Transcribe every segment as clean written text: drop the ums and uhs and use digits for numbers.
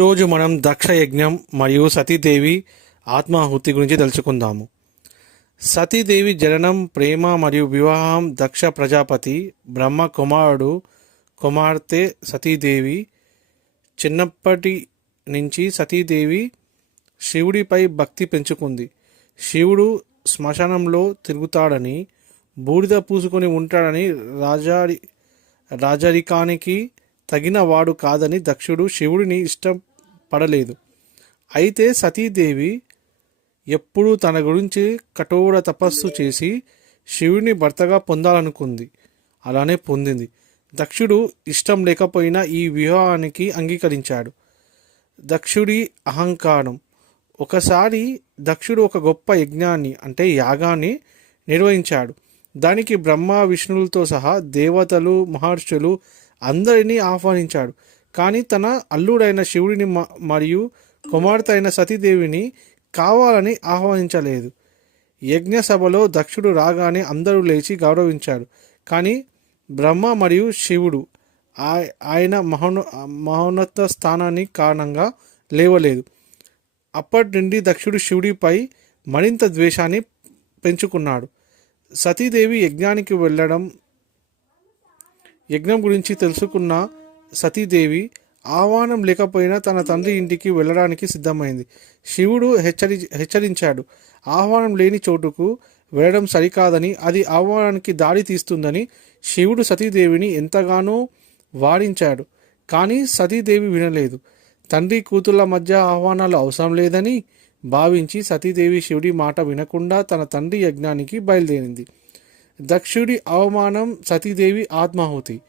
ఈరోజు మనం దక్ష యజ్ఞం మరియు సతీదేవి ఆత్మాహుతి గురించి తెలుసుకుందాము. సతీదేవి జననం, ప్రేమ మరియు వివాహం. దక్ష ప్రజాపతి బ్రహ్మ కుమార్తె సతీదేవి. చిన్నప్పటి నుంచి సతీదేవి శివుడిపై భక్తి పెంచుకుంది. శివుడు శ్మశానంలో తిరుగుతాడని, బూడిద పూసుకొని ఉంటాడని, రాజరికానికి తగిన వాడు కాదని దక్షుడు శివుడిని ఇష్టపడలేదు. అయితే సతీదేవి ఎప్పుడూ తన గురించి కఠోర తపస్సు చేసి శివుడిని భర్తగా పొందాలనుకుంది. అలానే పొందింది. దక్షుడు ఇష్టం లేకపోయినా ఈ వివాహానికి అంగీకరించాడు. దక్షుడి అహంకారం. ఒకసారి దక్షుడు ఒక గొప్ప యాగాన్ని నిర్వహించాడు. దానికి బ్రహ్మ, విష్ణువులతో సహా దేవతలు, మహర్షులు అందరినీ ఆహ్వానించాడు. కానీ తన అల్లుడైన శివుడిని మరియు కుమార్తె అయిన సతీదేవిని కావాలని ఆహ్వానించలేదు. యజ్ఞ సభలో దక్షుడు రాగానే అందరూ లేచి గౌరవించారు. కానీ బ్రహ్మ మరియు శివుడు ఆయన మహోన్నత స్థానాన్ని కారణంగా లేవలేదు. అప్పటి నుండి దక్షుడు శివుడిపై మరింత ద్వేషాన్ని పెంచుకున్నాడు. సతీదేవి యజ్ఞం గురించి తెలుసుకున్న సతీదేవి ఆహ్వానం లేకపోయినా తన తండ్రి ఇంటికి వెళ్ళడానికి సిద్ధమైంది. శివుడు హెచ్చరించాడు. ఆహ్వానం లేని చోటుకు వెళ్ళడం సరికాదని, అది ఆహ్వానానికి దారి తీస్తుందని. శివుడు సతీదేవిని ఎంతగానో వారించాడు. కానీ సతీదేవి వినలేదు. తండ్రి కూతుళ్ళ మధ్య ఆహ్వానాలు అవసరం లేదని భావించి సతీదేవి శివుడి మాట వినకుండా తన తండ్రి యజ్ఞానికి బయలుదేరింది. దక్షుడి అవమానం, సతీదేవి ఆత్మాహుతి.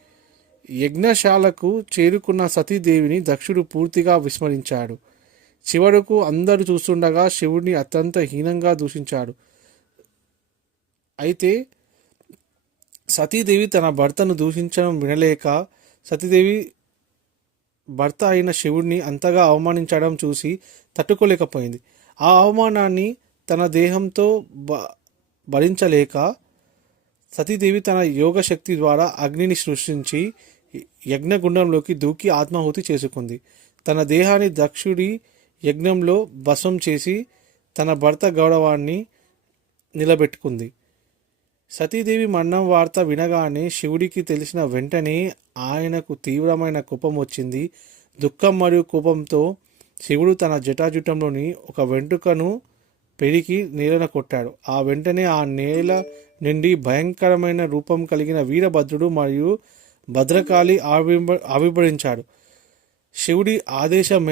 యజ్ఞశాలకు చేరుకున్న సతీదేవిని దక్షుడు పూర్తిగా విస్మరించాడు. చివరకు అందరూ చూస్తుండగా శివుడిని అత్యంత హీనంగా దూషించాడు. అయితే సతీదేవి తన భర్తను దూషించడం వినలేక, సతీదేవి భర్త అయిన శివుడిని అంతగా అవమానించడం చూసి తట్టుకోలేకపోయింది. ఆ అవమానాన్ని తన దేహంతో భరించలేక సతీదేవి తన యోగశక్తి ద్వారా అగ్నిని సృష్టించి యజ్ఞగుండంలోకి దూకి ఆత్మాహుతి చేసుకుంది. తన దేహాన్ని దక్షుడి యజ్ఞంలో భస్మం చేసి తన భర్త గౌరవాన్ని నిలబెట్టుకుంది. సతీదేవి మరణం వార్త వినగానే శివుడికి తెలిసిన వెంటనే ఆయనకు తీవ్రమైన కోపం వచ్చింది. దుఃఖం మరియు కోపంతో శివుడు తన జటాజుటంలోని ఒక వెంట్రుకను పెరికి నేలను కొట్టాడు. ఆ వెంటనే ఆ నేల నుండి భయంకరమైన రూపం కలిగిన వీరభద్రుడు మరియు భద్రకాళి ఆవిర్భవించాడు. శివుడి ఆదేశం